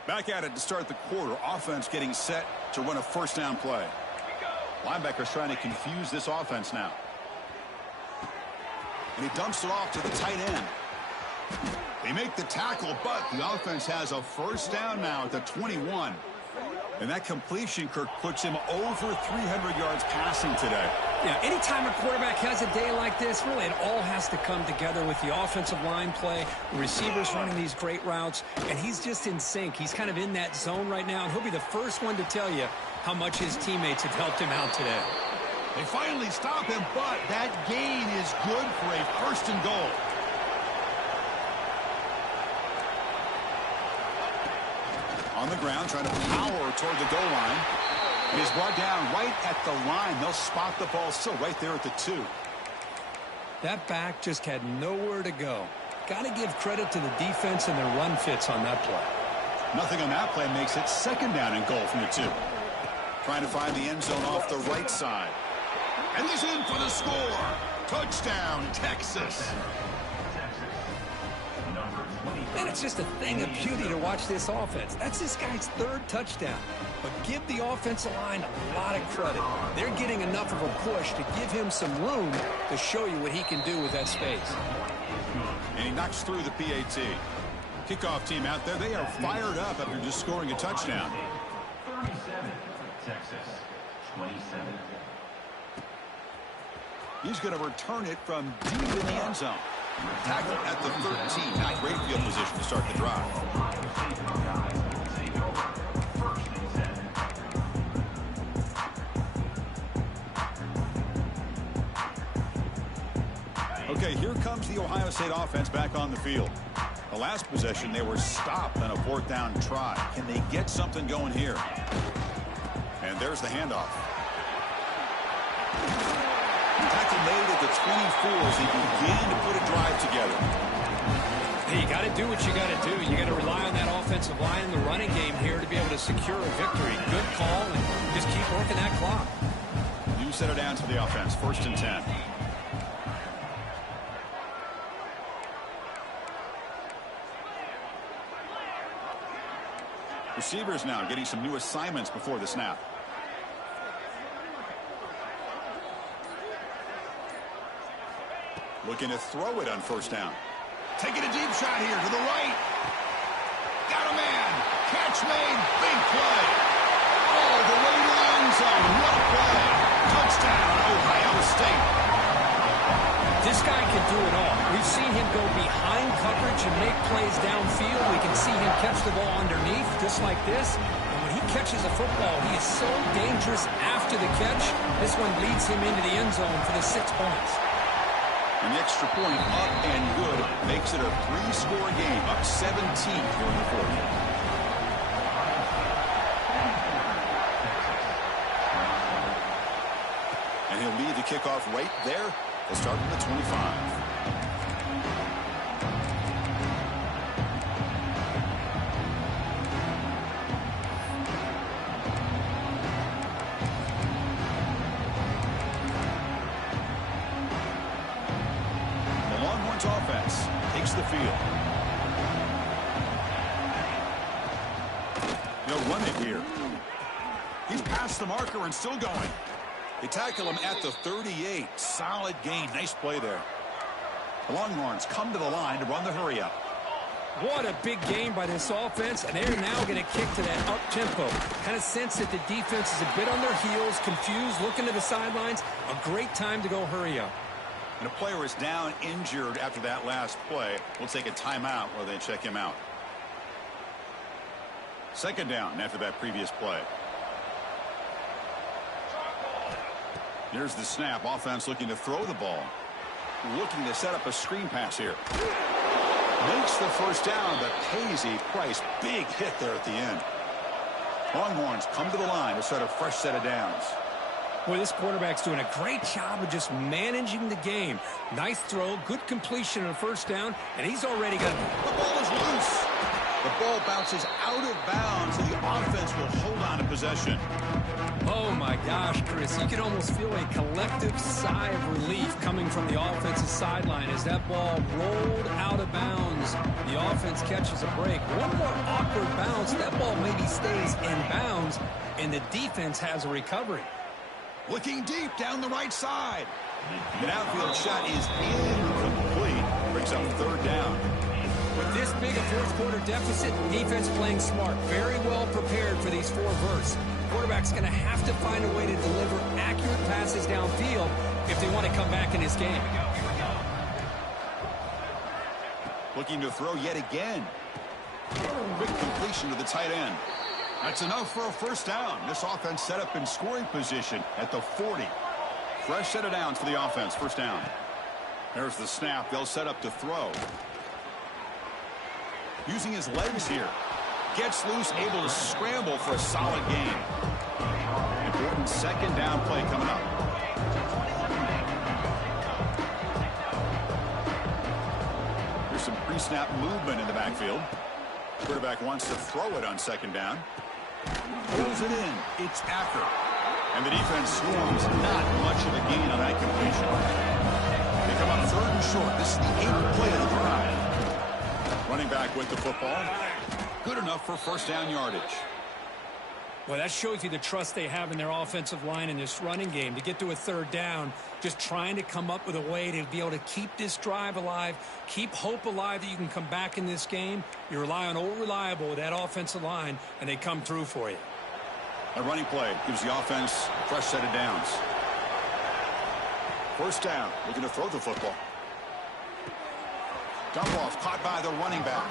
Back at it to start the quarter. Offense getting set to run a first down play. Linebackers trying to confuse this offense now. And he dumps it off to the tight end. They make the tackle, but the offense has a first down now at the 21. And that completion, Kirk, puts him over 300 yards passing today. Yeah, anytime a quarterback has a day like this, really it all has to come together with the offensive line play, the receivers running these great routes, and he's just in sync. He's kind of in that zone right now, and he'll be the first one to tell you how much his teammates have helped him out today. They finally stop him, but that gain is good for a first and goal. On the ground, trying to power toward the goal line. He's brought down right at the line. They'll spot the ball still right there at the 2. That back just had nowhere to go. Got to give credit to the defense and their run fits on that play. Nothing on that play makes it second down and goal from the 2. Trying to find the end zone off the right side. And he's in for the score. Touchdown, Texas. And it's just a thing of beauty to watch this offense. That's this guy's 3rd touchdown. But give the offensive line a lot of credit. They're getting enough of a push to give him some room to show you what he can do with that space. And he knocks through the PAT. Kickoff team out there, they are fired up after just scoring a touchdown. 37, Texas, 27. He's going to return it from deep in the end zone. Tackled at the 13. Not great field position to start the drive. Okay, here comes the Ohio State offense back on the field. The last possession, they were stopped on a 4th down try. Can they get something going here? And there's the handoff. Tackle made at the 24 as they begin to put a drive together. Hey, you got to do what you got to do. You got to rely on that offensive line in the running game here to be able to secure a victory. Good call, and just keep working that clock. You set it down to the offense. 1st and 10. Receivers now getting some new assignments before the snap. Looking to throw it on 1st down. Taking a deep shot here to the right. Got a man. Catch made. Big play. All the way to the end zone. What a play. Touchdown, Ohio State. This guy can do it all. We've seen him go behind coverage and make plays downfield. We can see him catch the ball underneath just like this. And when he catches a football, he is so dangerous after the catch. This one leads him into the end zone for the 6 points. And the extra point up and good makes it a 3-score game, up 17 here in the 4th. And he'll lead the kickoff right there. They'll start from the 25. Offense takes the field. They'll run it here. He's past the marker and still going. They tackle him at the 38. Solid gain. Nice play there. The Longhorns come to the line to run the hurry up. What a big game by this offense, and they're now going to kick to that up-tempo. Kind of sense that the defense is a bit on their heels, confused, looking to the sidelines. A great time to go hurry up. And a player is down injured after that last play. We'll take a timeout while they check him out. 2nd down after that previous play. Here's the snap. Offense looking to throw the ball. Looking to set up a screen pass here. Makes the 1st down, but pays a price. Big hit there at the end. Longhorns come to the line to start a fresh set of downs. Boy, this quarterback's doing a great job of just managing the game. Nice throw, good completion on a 1st down, and he's already got... The ball is loose. The ball bounces out of bounds, and the offense will hold on to possession. Oh, my gosh, Chris. You can almost feel a collective sigh of relief coming from the offensive sideline as that ball rolled out of bounds. The offense catches a break. One more awkward bounce. That ball maybe stays in bounds, and the defense has a recovery. Looking deep down the right side. The outfield shot is incomplete. Brings up 3rd down. With this big a fourth quarter deficit, defense playing smart, very well prepared for these four verts. Quarterback's going to have to find a way to deliver accurate passes downfield if they want to come back in this game. Looking to throw yet again. Quick completion to the tight end. That's enough for a first down. This offense set up in scoring position at the 40. Fresh set of downs for the offense. First down. There's the snap. They'll set up to throw. Using his legs here. Gets loose, able to scramble for a solid gain. Important second down play coming up. There's some pre-snap movement in the backfield. Quarterback wants to throw it on second down. Pulls it in. It's Acker. And the defense swarms. Not much of a gain on that completion. They come up third and short. This is the 8th play of the drive. Running back with the football. Good enough for first down yardage. Well, that shows you the trust they have in their offensive line in this running game. To get to a third down, just trying to come up with a way to be able to keep this drive alive, keep hope alive that you can come back in this game. You rely on Old Reliable with that offensive line, and they come through for you. A running play gives the offense a fresh set of downs. First down, looking to throw the football. Dump off, caught by the running back.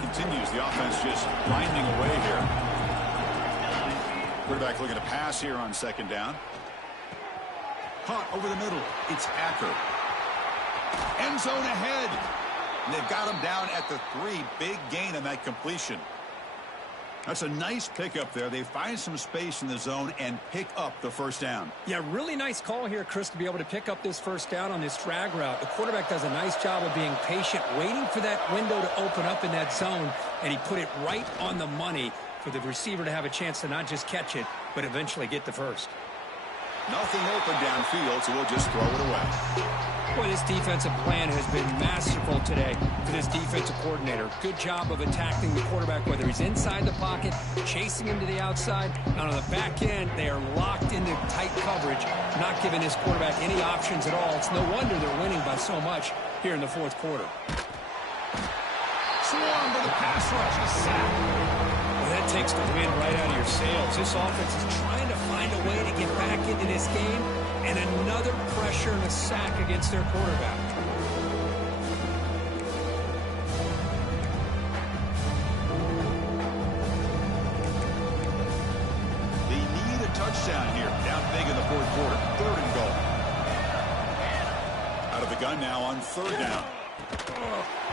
Continues. The offense just grinding away here. Quarterback looking to pass here on second down. Caught over the middle. It's Acker. End zone ahead. And they've got him down at the 3. Big gain on that completion. That's a nice pickup there. They find some space in the zone and pick up the first down. Yeah, really nice call here, Chris, to be able to pick up this first down on this drag route. The quarterback does a nice job of being patient, waiting for that window to open up in that zone, and he put it right on the money for the receiver to have a chance to not just catch it, but eventually get the first. Nothing open downfield, so we'll just throw it away. Boy, this defensive plan has been masterful today for this defensive coordinator. Good job of attacking the quarterback, whether he's inside the pocket, chasing him to the outside. And on the back end, they are locked into tight coverage, not giving this quarterback any options at all. It's no wonder they're winning by so much here in the fourth quarter. Swarm to the pass rush. A sack. Well, that takes the wind right out of your sails. This offense is trying to find a way to get back into this game, and another pressure and a sack against their quarterback. They need a touchdown here. Down big in the fourth quarter. Third and goal. Out of the gun now on third down.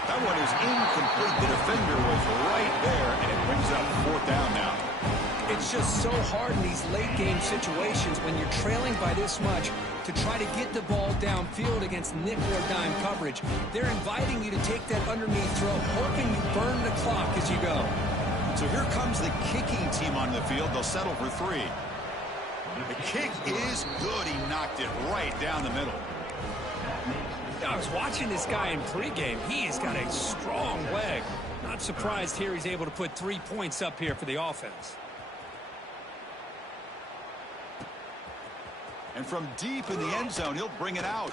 That one is incomplete. The defender was right there, and it brings up fourth down now. It's just so hard in these late-game situations when you're trailing by this much to try to get the ball downfield against nickel or dime coverage. They're inviting you to take that underneath throw, hoping you burn the clock as you go. So here comes the kicking team on the field. They'll settle for 3. The kick is good. He knocked it right down the middle. I was watching this guy in pregame. He has got a strong leg. Not surprised here he's able to put 3 points up here for the offense. And from deep in the end zone, he'll bring it out.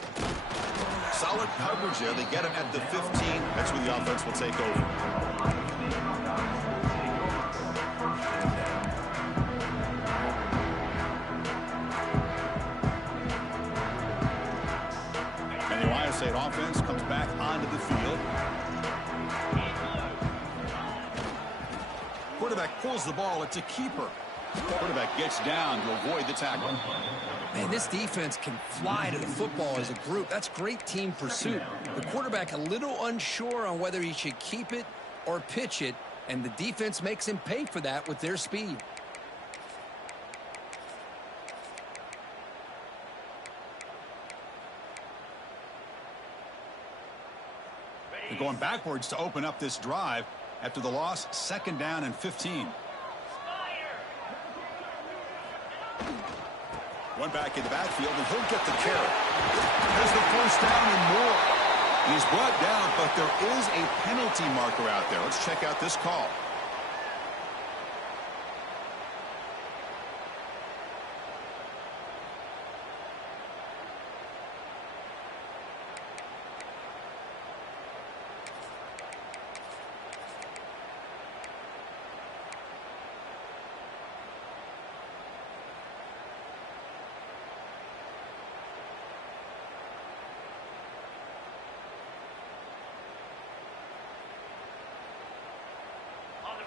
Solid coverage there. They get him at the 15. That's where the offense will take over. And the Ohio State offense comes back onto the field. Quarterback pulls the ball. It's a keeper. Quarterback gets down to avoid the tackle. Man, this defense can fly to the football as a group. That's great team pursuit. The quarterback a little unsure on whether he should keep it or pitch it, and the defense makes him pay for that with their speed. going backwards to open up this drive after the loss, 2nd down and 15. One back in the backfield, and he'll get the carry. Has the 1st down and more. He's brought down, but there is a penalty marker out there. Let's check out this call.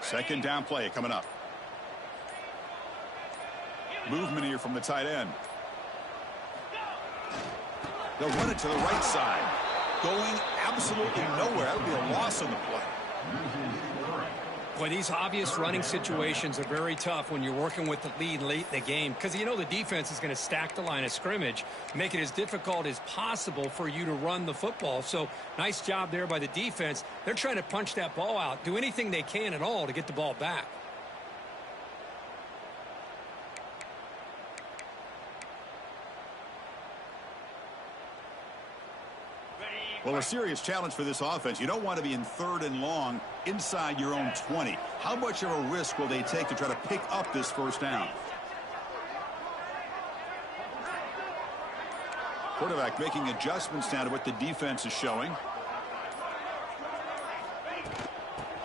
Second down play coming up. Movement here from the tight end. They'll run it to the right side. Going absolutely nowhere. That would be a loss on the play. Well, these obvious running situations are very tough when you're working with the lead late in the game, because you know the defense is going to stack the line of scrimmage, make it as difficult as possible for you to run the football. So nice job there by the defense. They're trying to punch that ball out, do anything they can at all to get the ball back. Well, a serious challenge for this offense. You don't want to be in 3rd and long inside your own 20. How much of a risk will they take to try to pick up this 1st down? Quarterback making adjustments now to what the defense is showing.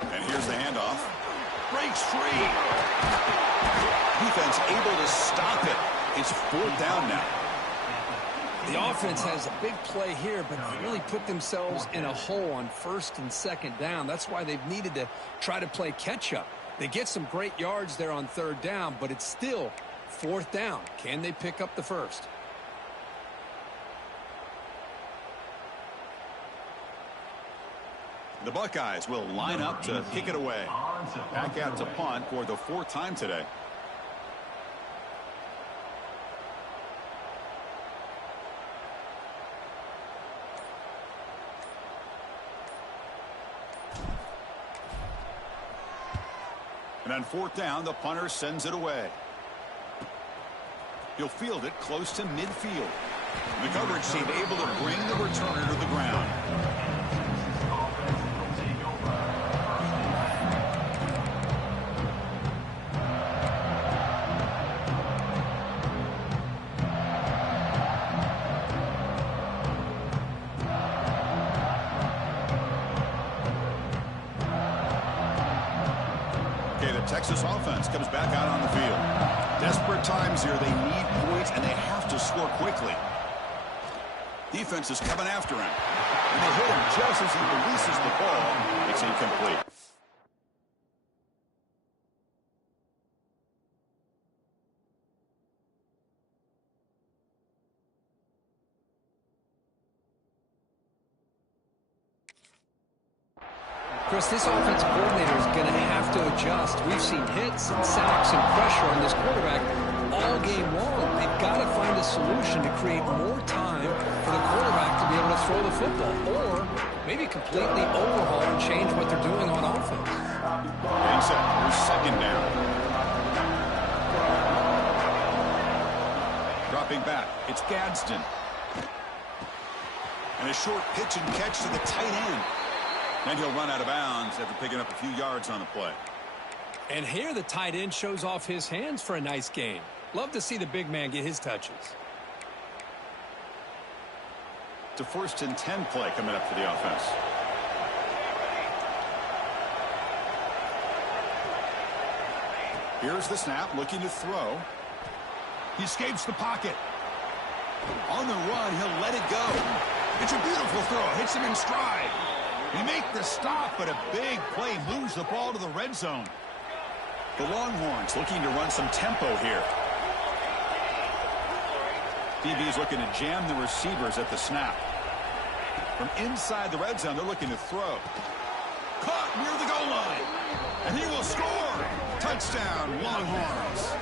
And here's the handoff. Breaks free. Defense able to stop it. It's 4th down now. The offense has a big play here, but they really put themselves in a hole on 1st and 2nd down. That's why they've needed to try to play catch-up. They get some great yards there on 3rd down, but it's still 4th down. Can they pick up the 1st? The Buckeyes will line up to kick it away. Back out to punt for the 4th time today. And on 4th down, the punter sends it away. He'll field it close to midfield. The coverage team able to bring the returner to the ground. Texas offense comes back out on the field. Desperate times here. They need points, and they have to score quickly. Defense is coming after him. And they hit him just as he releases the ball. It's incomplete. Chris, this offensive coordinator is going to have to adjust. We've seen hits and sacks and pressure on this quarterback all game long. They've got to find a solution to create more time for the quarterback to be able to throw the football, or maybe completely overhaul and change what they're doing on offense. Getting set for 2nd down. Dropping back, it's Gadsden. And a short pitch and catch to the tight end. Then he'll run out of bounds after picking up a few yards on the play. And here the tight end shows off his hands for a nice game. Love to see the big man get his touches. It's a 1st and 10 play coming up for the offense. Here's the snap, looking to throw. He escapes the pocket. On the run, he'll let it go. It's a beautiful throw. Hits him in stride. He make the stop, but a big play moves the ball to the red zone. The Longhorns looking to run some tempo here. DB's looking to jam the receivers at the snap. From inside the red zone, they're looking to throw. Caught near the goal line. And he will score. Touchdown, Longhorns.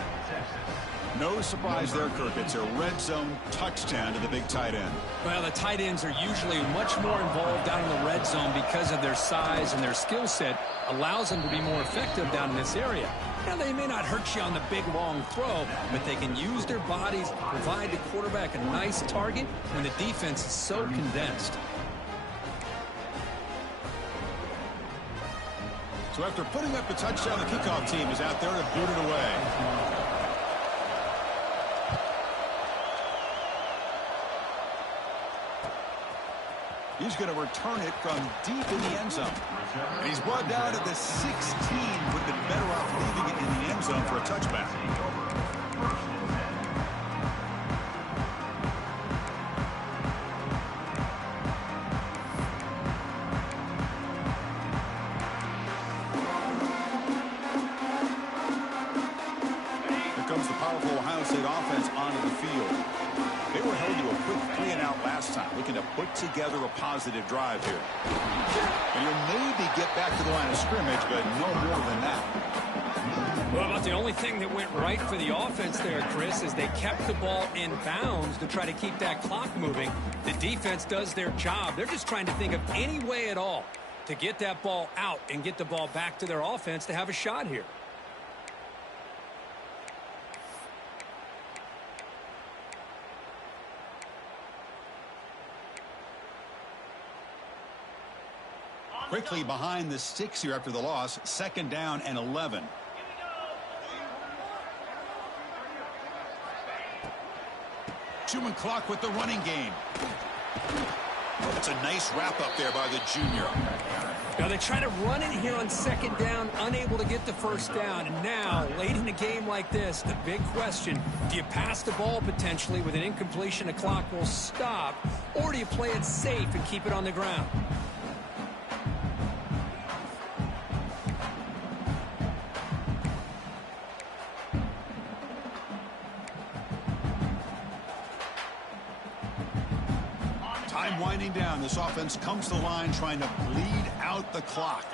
No surprise there, Kirk. It's a red zone touchdown to the big tight end. Well, the tight ends are usually much more involved down in the red zone because of their size and their skill set allows them to be more effective down in this area. Now, they may not hurt you on the big, long throw, but they can use their bodies to provide the quarterback a nice target when the defense is so condensed. So after putting up the touchdown, the kickoff team is out there to boot it away. He's going to return it from deep in the end zone. And he's brought down at the 16. Would have been better off leaving it in the end zone for a touchback. Here comes the powerful Ohio State offense onto the field. They were held to a quick 3-and-out last time, looking to put together a positive drive here. And he'll maybe get back to the line of scrimmage, but no more than that. Well, about the only thing that went right for the offense there, Chris, is they kept the ball in bounds to try to keep that clock moving. The defense does their job. They're just trying to think of any way at all to get that ball out and get the ball back to their offense to have a shot here. Quickly behind the sticks here after the loss. 2nd down and 11. Chewing clock with the running game. Oh, that's a nice wrap up there by the junior. Now they try to run it here on 2nd down, unable to get the 1st down. And now, late in a game like this, the big question, do you pass the ball potentially with an incompletion, the clock will stop, or do you play it safe and keep it on the ground? Time winding down. This offense comes to the line trying to bleed out the clock.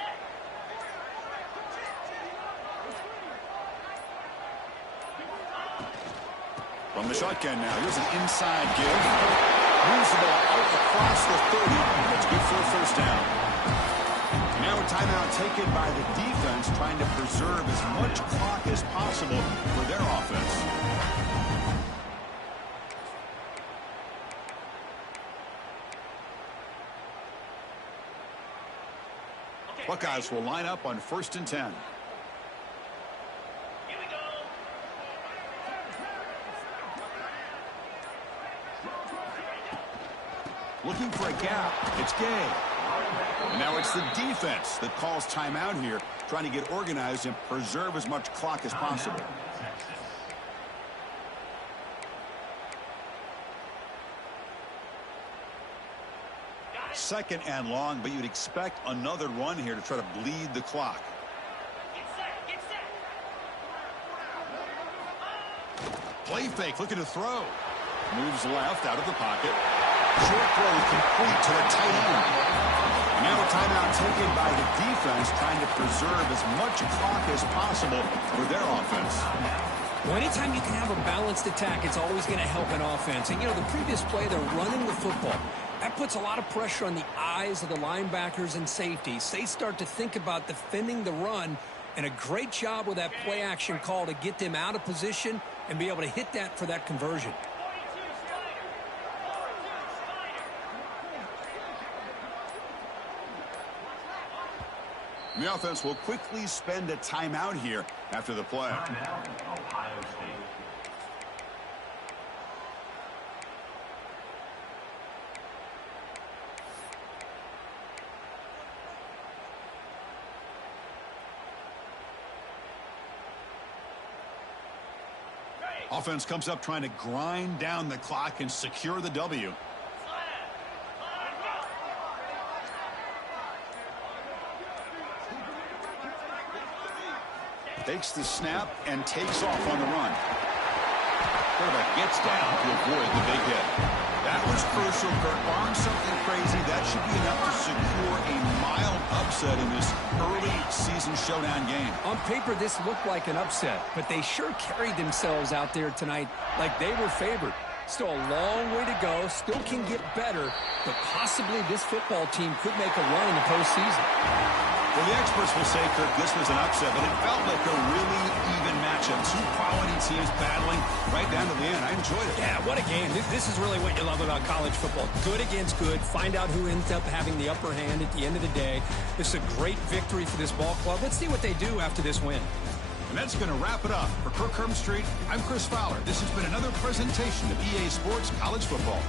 From the shotgun now. Here's an inside give. Moves the ball out across the 30. That's good for a 1st down. Now a timeout taken by the defense trying to preserve as much clock as possible for their offense. Buckeyes will line up on 1st and 10. Here we go. Looking for a gap. It's Gay. And now it's the defense that calls timeout here, trying to get organized and preserve as much clock as possible. 2nd and long, but you'd expect another run here to try to bleed the clock. Get set. Get set. Play fake, looking to throw. Moves left out of the pocket. Short throw complete to the tight end. Now a timeout taken by the defense, trying to preserve as much clock as possible for their offense. Well, anytime you can have a balanced attack, it's always going to help an offense. And, you know, the previous play, they're running the football. That puts a lot of pressure on the eyes of the linebackers and safeties. They start to think about defending the run, and a great job with that play action call to get them out of position and be able to hit that for that conversion. 42 Spider. 42 Spider. The offense will quickly spend a timeout here after the play. Timeout, Ohio State. Offense comes up trying to grind down the clock and secure the W. Takes the snap and takes off on the run. Quarterback gets down to avoid the big hit. That was crucial, Kurt. Barring something crazy, that should be enough to secure a mild upset in this early season showdown game. On paper, this looked like an upset, but they sure carried themselves out there tonight like they were favored. Still a long way to go, still can get better, but possibly this football team could make a run in the postseason. Well, the experts will say, Kirk, this was an upset, but it felt like a really even matchup. Two quality teams battling right down to the end. I enjoyed it. Yeah, what a game. This is really what you love about college football. Good against good. Find out who ends up having the upper hand at the end of the day. This is a great victory for this ball club. Let's see what they do after this win. And that's going to wrap it up. For Kirk Street, I'm Chris Fowler. This has been another presentation of EA Sports College Football.